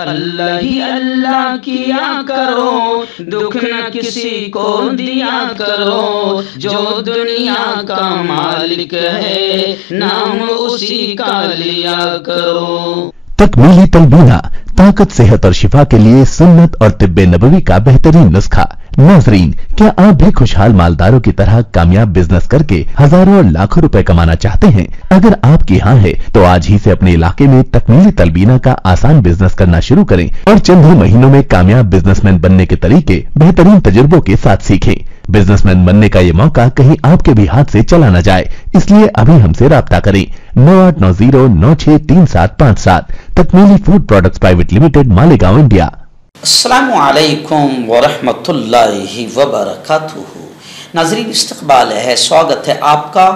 اللہ ہی اللہ کیا کرو، دکھ نہ کسی کو دیا کرو، جو دنیا کا مالک ہے نام اسی کا لیا کرو۔ تکمیلی تلبینہ طاقت، صحت اور شفا کے لیے سنت اور طب نبوی کا بہترین نسخہ۔ ناظرین، کیا آپ بھی خوشحال مالداروں کی طرح کامیاب بزنس کر کے ہزاروں اور لاکھوں روپے کمانا چاہتے ہیں؟ اگر آپ کی ہاں ہے تو آج ہی سے اپنے علاقے میں تکمیلی تلبینہ کا آسان بزنس کرنا شروع کریں اور چند ہی مہینوں میں کامیاب بزنس مین بننے کے طریقے بہترین تجربوں کے ساتھ سیکھیں۔ بزنس مین بننے کا یہ موقع کہیں آپ کے بھی ہاتھ سے چلا نہ جائے، اس لیے ابھی ہم سے رابطہ کریں۔ 9890963757 تکمیلی food products private limited, Malegaon, India. السلام علیکم ورحمۃ اللہ وبرکاتہ۔ ناظرین، استقبال ہے، سواگت ہے آپ کا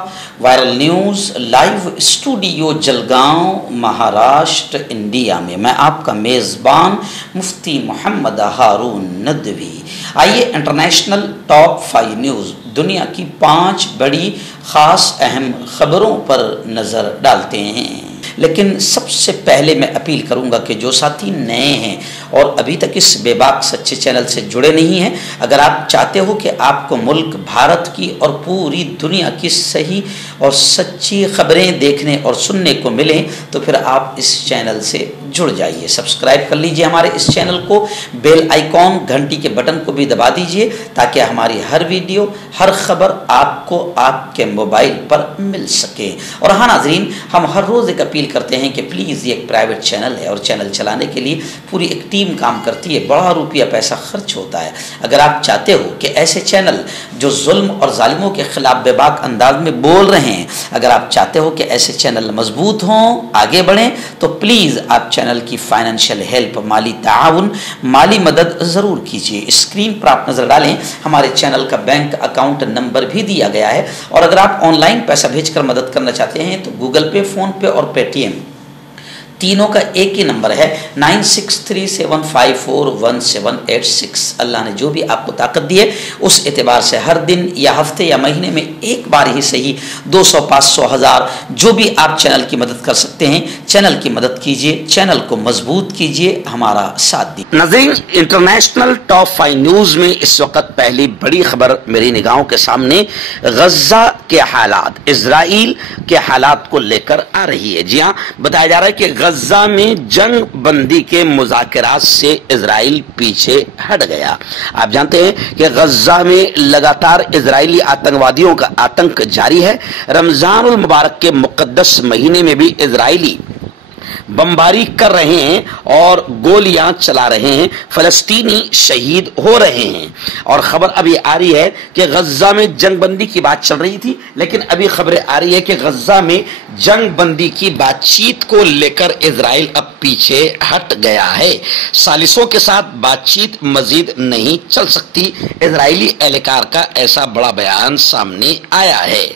viral news live studio Jalgaon, Maharashtra, India میں۔ میں آپ کا میزبان مفتی محمد ہارون ندوی۔ آئیے انٹرنیشنل ٹاپ 5 نیوز، دنیا کی 5 بڑی خاص اہم خبروں پر نظر ڈالتے ہیں۔ لیکن سب سے پہلے میں اپیل کروں گا کہ جو ساتھی نئے ہیں اور ابھی تک اس بے باک سچے چینل سے جڑے نہیں ہیں، اگر آپ چاہتے ہو کہ آپ کو ملک بھارت کی اور پوری دنیا کی صحیح اور سچی خبریں دیکھنے اور سننے کو ملیں تو پھر آپ اس چینل سے جڑ جائیے، سبسکرائب کر لیجئے ہمارے اس چینل کو، بیل آئیکن گھنٹی کے بٹن کو بھی دبا دیجئے تاکہ ہماری ہر ویڈیو، ہر خبر آپ کو آپ کے موبائل پر مل سکے۔ اور ہاں ناظرین، ہم ہر روز ایک اپیل کرتے ہیں کہ پلیز، یہ ایک پرائیویٹ چینل ہے اور چینل چلانے کے لیے پوری ایک ٹیم کام کرتی ہے، بڑا روپیہ پیسہ خرچ ہوتا ہے۔ اگر آپ چاہتے ہو کہ ایسے چینل جو ظلم اور ظالموں کے خلاف بے باک انداز میں بول رہے ہیں، اگر آپ چاہتے ہو کہ ایسے چینل مضبوط ہوں، آگے بڑھیں، تو پلیز آپ چینل کی فائنینشیل ہیلپ، مالی تعاون، مالی مدد ضرور کیجیے۔ اسکرین پر آپ نظر ڈالیں، ہمارے چینل کا بینک اکاؤنٹ نمبر بھی دیا گیا ہے، اور اگر آپ آن لائن پیسہ بھیج کر مدد کرنا چاہتے ہیں تو گوگل پے، فون پے اور پے ٹی ایم تینوں کا ایک ہی نمبر ہے، 9637541786۔ اللہ نے جو بھی آپ کو طاقت دی ہے اس اعتبار سے ہر دن یا ہفتے یا مہینے میں ایک بار ہی صحیح 200، 500، 1000 جو بھی آپ چینل کی مدد کر سکتے ہیں، چینل کی مدد کیجئے، چینل کو مضبوط کیجئے، ہمارا ساتھ دیجئے۔ ناظرین، انٹرنیشنل ٹاپ 5 نیوز میں اس وقت پہلی بڑی خبر میری نگاہوں کے سامنے غزہ کے حالات، اسرائیل کے حالات کو لے کر آ رہی ہے۔ جی ہاں، بتایا جا رہا ہے کہ غزہ میں جنگ بندی کے مذاکرات سے اسرائیل پیچھے ہٹ گیا۔ آپ جانتے ہیں کہ غزہ میں لگاتار اسرائیلی آتنکوادیوں کا آتنک جاری ہے۔ رمضان المبارک کے مقدس مہینے میں بھی اسرائیلی بمباری کر رہے ہیں اور گولیاں چلا رہے ہیں، فلسطینی شہید ہو رہے ہیں۔ اور خبر ابھی آ رہی ہے کہ غزہ میں جنگ بندی کی بات چل رہی تھی، لیکن ابھی خبریں آ رہی ہے کہ غزہ میں جنگ بندی کی بات چیت کو لے کر اسرائیل اب پیچھے ہٹ گیا ہے۔ ثالثوں کے ساتھ بات چیت مزید نہیں چل سکتی، اسرائیلی اہلکار کا ایسا بڑا بیان سامنے آیا ہے۔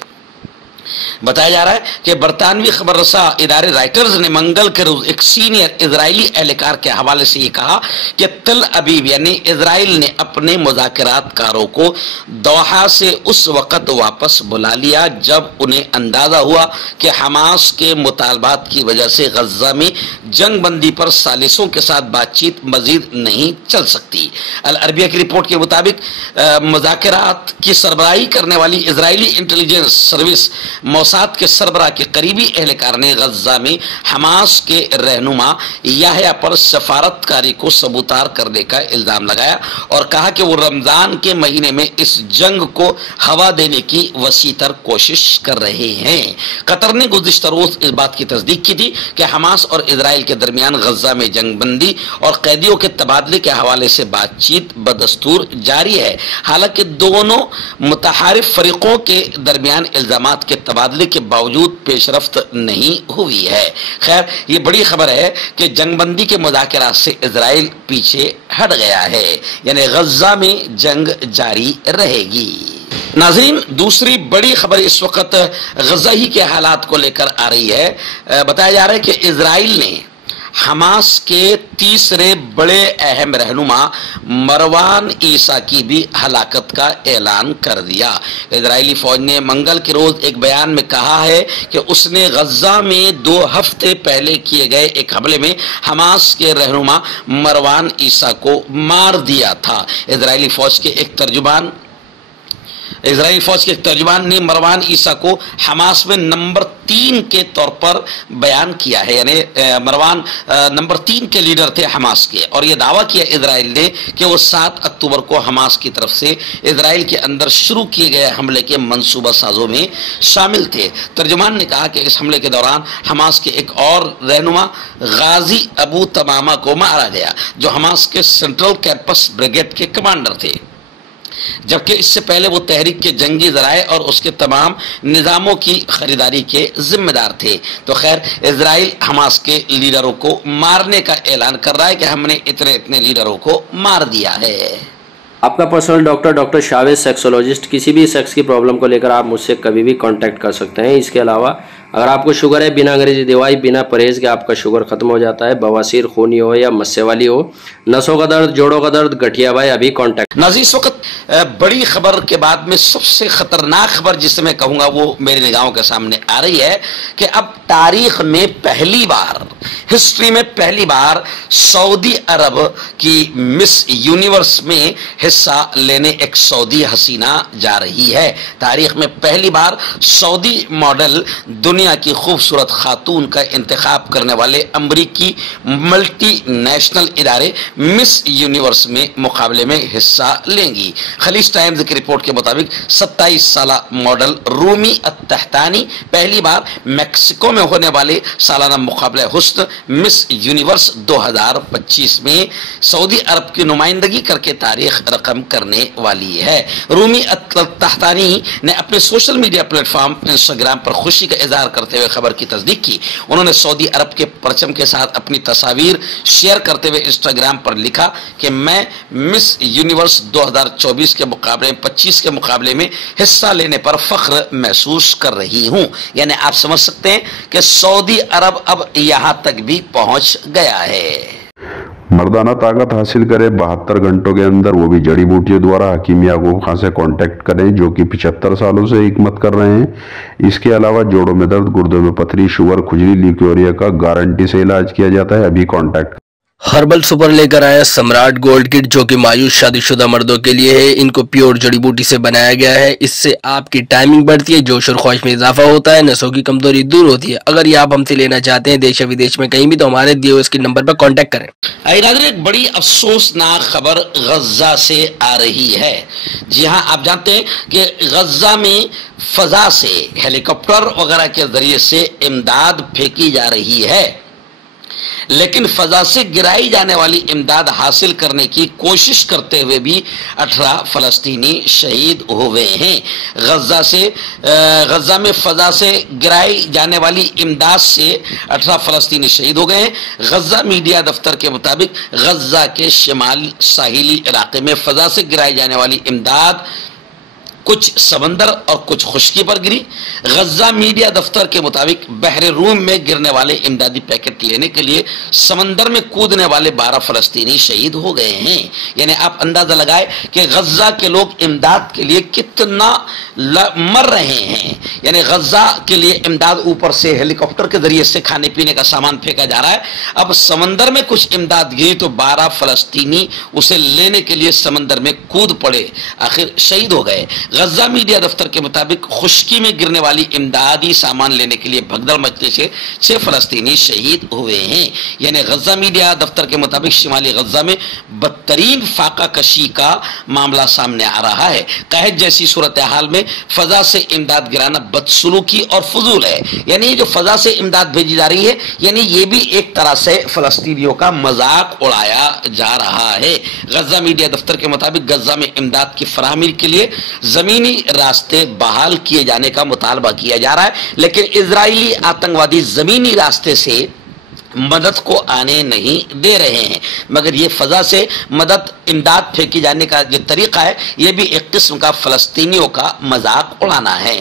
بتایا جا رہا ہے کہ برطانوی خبر رساں ادارے رائٹرز نے منگل کے روز ایک سینئر اسرائیلی اہلکار کے حوالے سے یہ کہا کہ تل ابیب یعنی اسرائیل نے اپنے مذاکرات کاروں کو دوحہ سے اس وقت واپس بلا لیا جب انہیں اندازہ ہوا کہ حماس کے مطالبات کی وجہ سے غزہ میں جنگ بندی پر ثالثوں کے ساتھ بات چیت مزید نہیں چل سکتی۔ العربیہ کی رپورٹ کے مطابق مذاکرات کی سربراہی کرنے والی اسرائیلی انٹیلیجنس سروس موساد کے سربراہ کے قریبی اہلکار نے غزہ میں حماس کے رہنما یحییٰ پر سفارتکاری کو سبوتار کرنے کا الزام لگایا اور کہا کہ وہ رمضان کے مہینے میں اس جنگ کو ہوا دینے کی وسیع تر کوشش کر رہے ہیں۔ قطر نے گزشتہ روز اس بات کی تصدیق کی تھی کہ حماس اور اسرائیل کے درمیان غزہ میں جنگ بندی اور قیدیوں کے تبادلے کے حوالے سے بات چیت بدستور جاری ہے، حالانکہ دونوں متحارب فریقوں کے درمیان الزامات کے تبادلے کے باوجود پیش رفت نہیں ہوئی ہے۔ خیر، یہ بڑی خبر ہے کہ جنگ بندی کے مذاکرات سے اسرائیل پیچھے ہٹ گیا ہے، یعنی غزہ میں جنگ جاری رہے گی۔ ناظرین، دوسری بڑی خبر اس وقت غزہ ہی کے حالات کو لے کر آ رہی ہے۔ بتایا جا رہا ہے کہ اسرائیل نے حماس کے تیسرے بڑے اہم رہنما مروان عیسیٰ کی بھی ہلاکت کا اعلان کر دیا۔ اسرائیلی فوج نے منگل کے روز ایک بیان میں کہا ہے کہ اس نے غزہ میں 2 ہفتے پہلے کیے گئے ایک حملے میں حماس کے رہنما مروان عیسیٰ کو مار دیا تھا۔ اسرائیلی فوج کے ایک ترجمان نے مروان عیسیٰ کو حماس میں نمبر 3 کے طور پر بیان کیا ہے، یعنی مروان نمبر 3 کے لیڈر تھے حماس کے، اور یہ دعویٰ کیا اسرائیل نے کہ وہ 7 اکتوبر کو حماس کی طرف سے اسرائیل کے اندر شروع کیے گئے حملے کے منصوبہ سازوں میں شامل تھے۔ ترجمان نے کہا کہ اس حملے کے دوران حماس کے ایک اور رہنما غازی ابو تمامہ کو مارا گیا، جو حماس کے سینٹرل کیمپس بریگیڈ کے کمانڈر تھے، جبکہ اس سے پہلے وہ تحریک کے جنگی ذرائع اور اس کے تمام نظاموں کی خریداری کے ذمہ دار تھے۔ تو خیر، اسرائیل حماس کے لیڈروں کو مارنے کا اعلان کر رہا ہے کہ ہم نے اتنے لیڈروں کو مار دیا ہے۔ آپ کا پرسنل ڈاکٹر شاویز سیکسولوجسٹ، کسی بھی سیکس کی پرابلم کو لے کر آپ مجھ سے کبھی بھی کانٹیکٹ کر سکتے ہیں۔ اس کے علاوہ اگر آپ کو شوگر ہے، بنا انگریزی دوائی، بنا پرہیز کے آپ کا شوگر ختم ہو جاتا ہے، بواسیر خونی ہو یا مسے والی ہو، نسوں کا درد، جوڑوں کا درد، گٹھیا بھائی، ابھی کانٹیکٹ۔ ناظرین، اس وقت بڑی خبر کے بعد میں سب سے خطرناک خبر جسے میں کہوں گا وہ میری نگاہوں کے سامنے آ رہی ہے کہ اب تاریخ میں پہلی بار، ہسٹری میں پہلی بار سعودی عرب کی مس یونیورس میں حصہ لینے ایک سعودی حسینہ جا رہی ہے۔ تاریخ میں پہلی بار سعودی ماڈل دنیا کی خوبصورت خاتون کا انتخاب کرنے والے امریکی ملٹی نیشنل ادارے مس یونیورس میں مقابلے میں حصہ لیں گی۔ خلیج ٹائمز کی رپورٹ کے مطابق 27 سالہ ماڈل رومی التحتانی پہلی بار میکسیکو میں ہونے والے سالانہ مقابلہ حسن مس یونیورس 2025 میں سعودی عرب کی نمائندگی کر کے تاریخ رقم کرنے والی ہے۔ رومی التحتانی نے اپنے social media platform Instagram پر خوشی کا اظہار کرتے ہوئے خبر کی تصدیق کی۔ انہوں نے سعودی عرب کے پرچم کے ساتھ اپنی تصاویر شیئر کرتے ہوئے انسٹاگرام پر لکھا کہ میں مس یونیورس 2024 کے مقابلے 25 کے مقابلے میں حصہ لینے پر فخر محسوس کر رہی ہوں۔ یعنی آپ سمجھ سکتے ہیں کہ سعودی عرب اب یہاں تک بھی پہنچ گیا ہے۔ مردانہ طاقت حاصل کرے 72 گھنٹوں کے اندر، وہ بھی جڑی بوٹیوں دوارا۔ حکیم یعقوب خان سے کانٹیکٹ کریں جو کہ 75 سالوں سے حکمت کر رہے ہیں۔ اس کے علاوہ جوڑوں میں درد، گردوں میں پتھری، شوگر، کھجلی، لیکوریا کا گارنٹی سے علاج کیا جاتا ہے۔ ابھی کانٹیکٹ۔ ہربل سپر لے کر آیا سمراٹ گولڈ کٹ، جو کہ مایوس شادی شدہ مردوں کے لیے ہے۔ ان کو پیور جڑی بوٹی سے بنایا گیا ہے۔ اس سے آپ کی ٹائمنگ بڑھتی ہے، جوش اور خواہش میں اضافہ ہوتا ہے، نسوں کی کمزوری دور ہوتی ہے۔ اگر یہ آپ ہم سے لینا چاہتے ہیں دیش و ودیش میں کہیں بھی، تو ہمارے دیے ہوئے اس کے نمبر پر کانٹیکٹ کریں۔ ناظرین، ایک بڑی افسوسناک خبر غزہ سے آ رہی ہے۔ جی ہاں، آپ جانتے ہیں کہ غزہ میں فضا سے ہیلی کاپٹر وغیرہ کے ذریعے سے امداد پھینکی جا رہی ہے، لیکن فضا سے گرائی جانے والی امداد حاصل کرنے کی کوشش کرتے ہوئے بھی 18 فلسطینی شہید ہوئے ہیں۔ غزہ میں فضا سے گرائی جانے والی امداد سے 18 فلسطینی شہید ہو گئے ہیں۔ غزہ میڈیا دفتر کے مطابق غزہ کے شمال ساحلی علاقے میں فضا سے گرائی جانے والی امداد کچھ سمندر اور کچھ خشکی پر گری۔ غزہ میڈیا دفتر کے مطابق بحر روم میں گرنے والے امدادی پیکٹ لینے کے لیے سمندر میں کودنے والے 12 فلسطینی شہید ہو گئے ہیں۔ یعنی آپ اندازہ لگائے کہ غزہ کے لوگ امداد کے لیے کتنا مر رہے ہیں۔ یعنی غزہ کے لیے امداد اوپر سے ہیلی کاپٹر کے ذریعے سے کھانے پینے کا سامان پھینکا جا رہا ہے، اب سمندر میں کچھ امداد گری تو 12 فلسطینی اسے لینے کے لیے سمندر میں کود پڑے، آخر شہید ہو گئے۔ غزہ میڈیا دفتر کے مطابق خشکی میں گرنے والی امدادی سامان لینے کے لیے بھگدڑ مچنے سے 6 فلسطینی شہید ہوئے ہیں۔ یعنی غزہ میڈیا دفتر کے مطابق شمالی غزہ میں بدترین فاقہ کشی کا معاملہ سامنے آ رہا ہے۔ قحط جیسی صورتحال میں فضا سے امداد گرانا بدسلوکی اور فضول ہے۔ یعنی جو فضا سے امداد بھیجی جا رہی ہے، یعنی یہ بھی ایک طرح سے فلسطینیوں کا مذاق اڑایا جا رہا ہے۔ غزہ میڈیا دفتر کے مطابق غزہ میں امداد کی فراہمی کے لیے زمینی راستے بحال کیے جانے کا مطالبہ کیا جا رہا ہے، لیکن اسرائیلی آتنکوادی زمینی راستے سے مدد کو آنے نہیں دے رہے ہیں۔ مگر یہ فضا سے مدد امداد پھینکی جانے کا جو طریقہ ہے، یہ بھی ایک قسم کا فلسطینیوں کا مذاق اڑانا ہے۔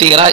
13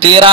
13